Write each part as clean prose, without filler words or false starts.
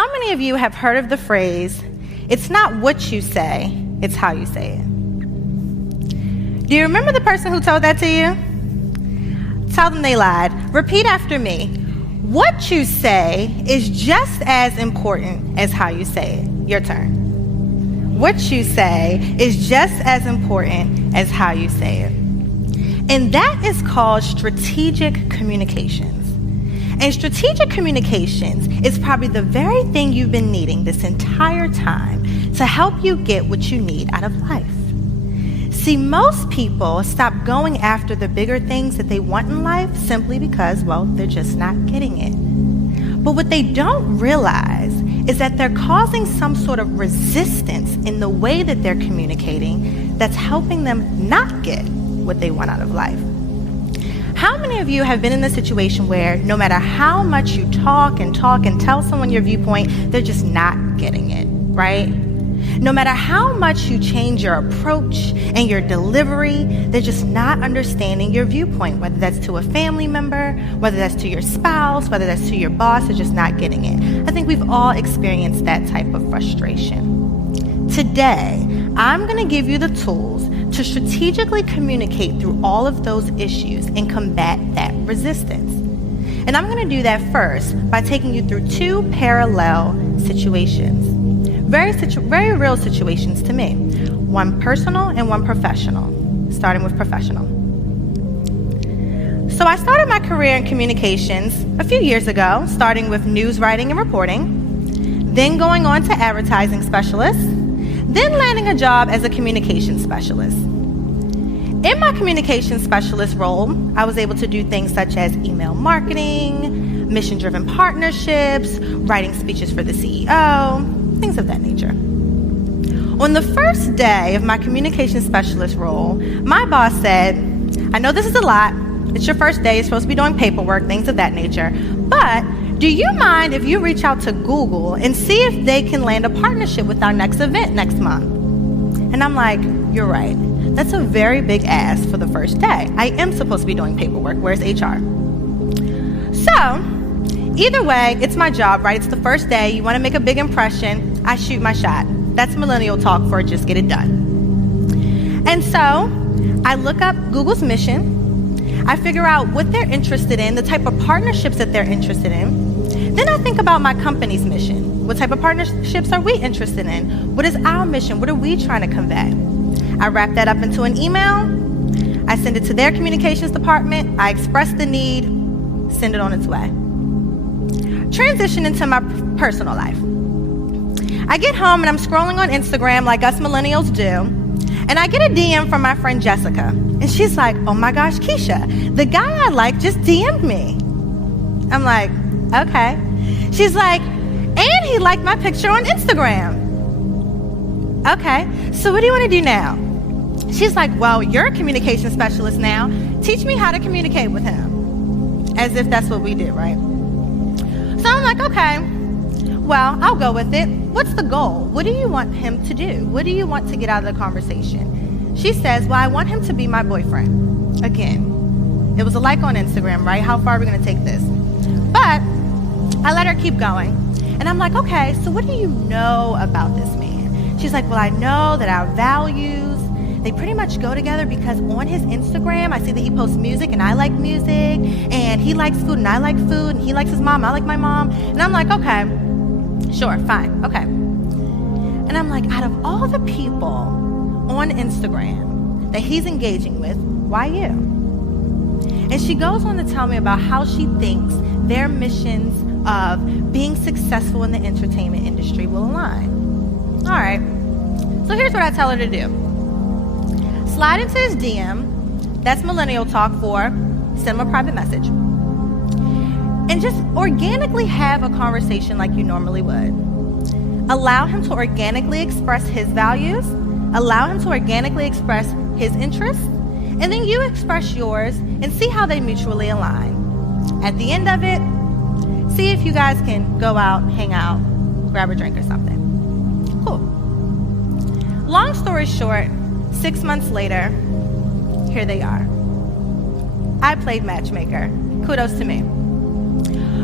How many of you have heard of the phrase, it's not what you say, it's how you say it? Do you remember the person who told that to you? Tell them they lied. Repeat after me. What you say is just as important as how you say it. Your turn. What you say is just as important as how you say it. And that is called strategic communications. And strategic communications is probably the very thing you've been needing this entire time to help you get what you need out of life. See, most people stop going after the bigger things that they want in life simply because, well, they're just not getting it. But what they don't realize is that they're causing some sort of resistance in the way that they're communicating that's helping them not get what they want out of life. How many of you have been in the situation where no matter how much you talk and tell someone your viewpoint, they're just not getting it, right? No matter how much you change your approach and your delivery, they're just not understanding your viewpoint, whether that's to a family member, whether that's to your spouse, whether that's to your boss, they're just not getting it. I think we've all experienced that type of frustration. Today, I'm going to give you the tools to strategically communicate through all of those issues and combat that resistance. And I'm going to do that first by taking you through two parallel situations. Very real situations to me. One personal and one professional. Starting with professional. So I started my career in communications a few years ago, starting with news writing and reporting, then going on to advertising specialist, then landing a job as a communications specialist. In my communications specialist role, I was able to do things such as email marketing, mission-driven partnerships, writing speeches for the CEO, things of that nature. On the first day of my communications specialist role, my boss said, I know this is a lot, it's your first day, you're supposed to be doing paperwork, things of that nature, but do you mind if you reach out to Google and see if they can land a partnership with our next event next month? And I'm like, you're right. That's a very big ask for the first day. I am supposed to be doing paperwork. Where's HR? So, either way, it's my job, right? It's the first day. You want to make a big impression. I shoot my shot. That's millennial talk for just get it done. And so, I look up Google's mission. I figure out what they're interested in, the type of partnerships that they're interested in. Then I think about my company's mission. What type of partnerships are we interested in? What is our mission? What are we trying to convey? I wrap that up into an email. I send it to their communications department. I express the need, send it on its way. Transition into my personal life. I get home and I'm scrolling on Instagram like us millennials do, and I get a DM from my friend Jessica. And she's like, oh my gosh, Keisha, the guy I like just DM'd me. I'm like, okay. She's like, and he liked my picture on Instagram. Okay, so what do you want to do now? She's like, well, you're a communication specialist now. Teach me how to communicate with him. As if that's what we did, right? So I'm like, okay, well, I'll go with it. What's the goal? What do you want him to do? What do you want to get out of the conversation? She says, well, I want him to be my boyfriend. Again, it was a like on Instagram, right? How far are we going to take this? But I let her keep going. And I'm like, okay, so what do you know about this man? She's like, well, I know that our values, they pretty much go together because on his Instagram, I see that he posts music and I like music, and he likes food and I like food, and he likes his mom, I like my mom. And I'm like, okay, sure, fine, okay. And I'm like, out of all the people on Instagram that he's engaging with, why you? And she goes on to tell me about how she thinks their missions of being successful in the entertainment industry will align. All right, so here's what I tell her to do. Slide into his DM, that's millennial talk for send him a private message, and just organically have a conversation like you normally would. Allow him to organically express his values, allow him to organically express his interests, and then you express yours and see how they mutually align. At the end of it, see if you guys can go out, hang out, grab a drink or something. Cool. Long story short, 6 months later, here they are. I played matchmaker. Kudos to me.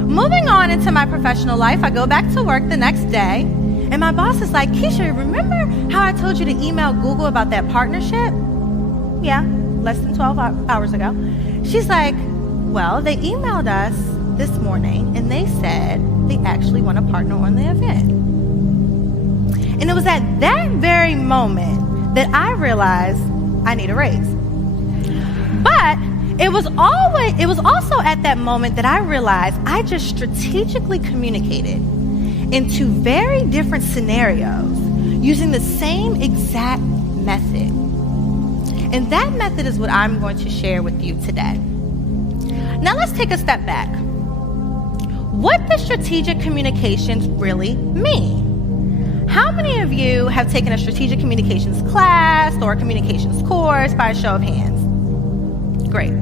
moving on into my professional life, I go back to work the next day, and my boss is like, Keisha, remember how I told you to email Google about that partnership? Yeah, less than 12 hours ago. She's like, well, they emailed us this morning, and they said they actually want to partner on the event. And it was at that very moment that I realized I need a raise. But it was also at that moment that I realized I just strategically communicated into very different scenarios using the same exact method. And that method is what I'm going to share with you today. Now let's take a step back. What does strategic communications really mean? How many of you have taken a strategic communications class or a communications course by a show of hands? Great.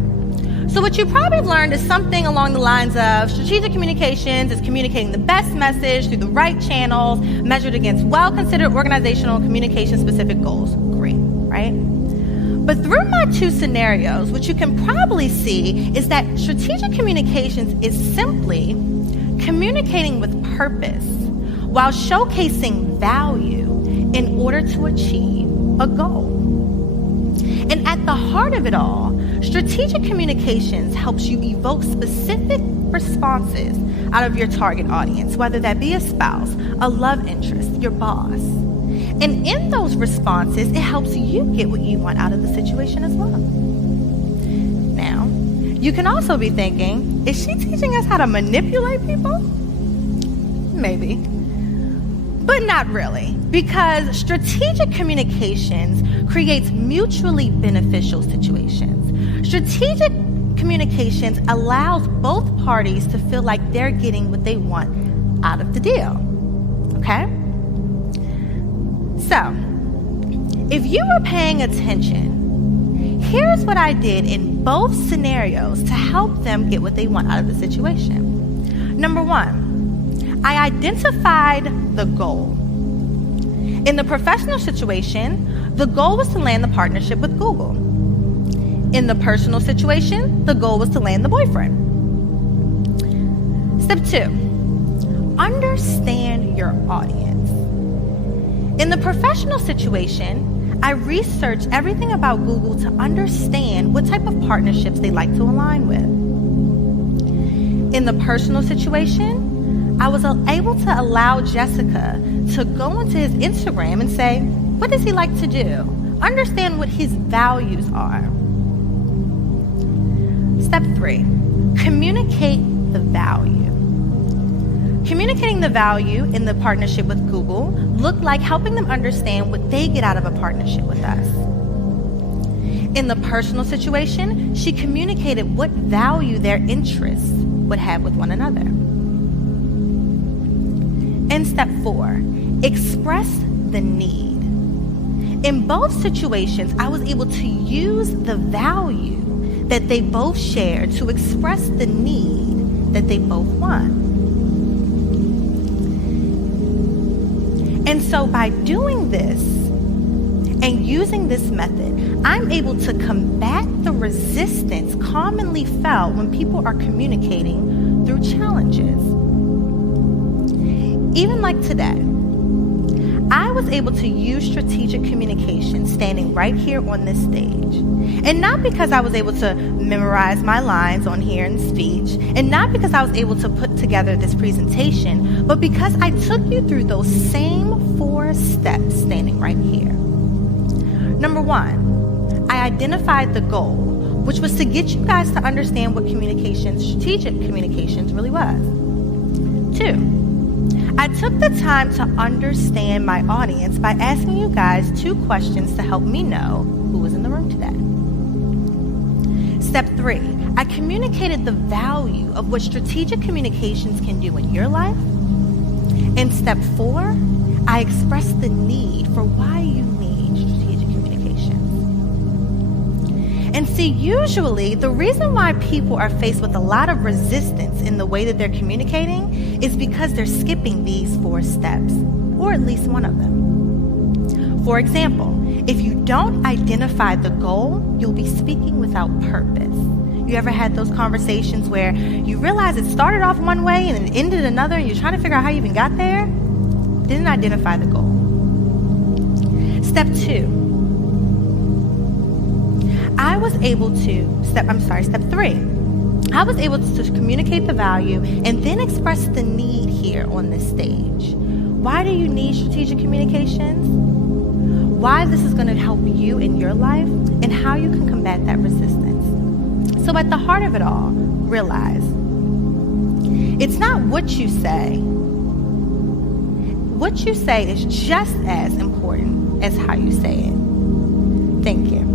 So what you probably learned is something along the lines of strategic communications is communicating the best message through the right channels, measured against well-considered organizational communication-specific goals. Great, right? But through my two scenarios, what you can probably see is that strategic communications is simply communicating with purpose while showcasing value in order to achieve a goal. And at the heart of it all, strategic communications helps you evoke specific responses out of your target audience, whether that be a spouse, a love interest, your boss. And in those responses, it helps you get what you want out of the situation as well. Now, you can also be thinking, is she teaching us how to manipulate people? Maybe. But not really, because strategic communications creates mutually beneficial situations. Strategic communications allows both parties to feel like they're getting what they want out of the deal. Okay? So, if you were paying attention, here's what I did in both scenarios to help them get what they want out of the situation. Number one, I identified the goal. In the professional situation, the goal was to land the partnership with Google. In the personal situation, the goal was to land the boyfriend. Step 2, understand your audience. In the professional situation, I researched everything about Google to understand what type of partnerships they like to align with. In the personal situation, I was able to allow Jessica to go into his Instagram and say, what does he like to do? Understand what his values are. Step 3, communicate the value. Communicating the value in the partnership with Google looked like helping them understand what they get out of a partnership with us. In the personal situation, she communicated what value their interests would have with one another. And step 4, express the need. In both situations, I was able to use the value that they both shared to express the need that they both want. And so by doing this and using this method, I'm able to combat the resistance commonly felt when people are communicating through challenges. Even like today, I was able to use strategic communication standing right here on this stage. And not because I was able to memorize my lines on here in speech, and not because I was able to put together this presentation, but because I took you through those same 4 steps standing right here. Number 1, I identified the goal, which was to get you guys to understand what strategic communications really was. 2, I took the time to understand my audience by asking you guys 2 questions to help me know who was in the room today. Step 3, I communicated the value of what strategic communications can do in your life. And step 4, I expressed the need for why you need strategic communications. And see, usually the reason why people are faced with a lot of resistance in the way that they're communicating is because they're skipping these 4 steps, or at least one of them. For example, if you don't identify the goal, you'll be speaking without purpose. You ever had those conversations where you realize it started off one way and it ended another, and you're trying to figure out how you even got there? Didn't identify the goal. Step 2. Step 3. I was able to communicate the value and then express the need here on this stage. Why do you need strategic communications? Why this is going to help you in your life and how you can combat that resistance. So at the heart of it all, realize it's not what you say. What you say is just as important as how you say it. Thank you.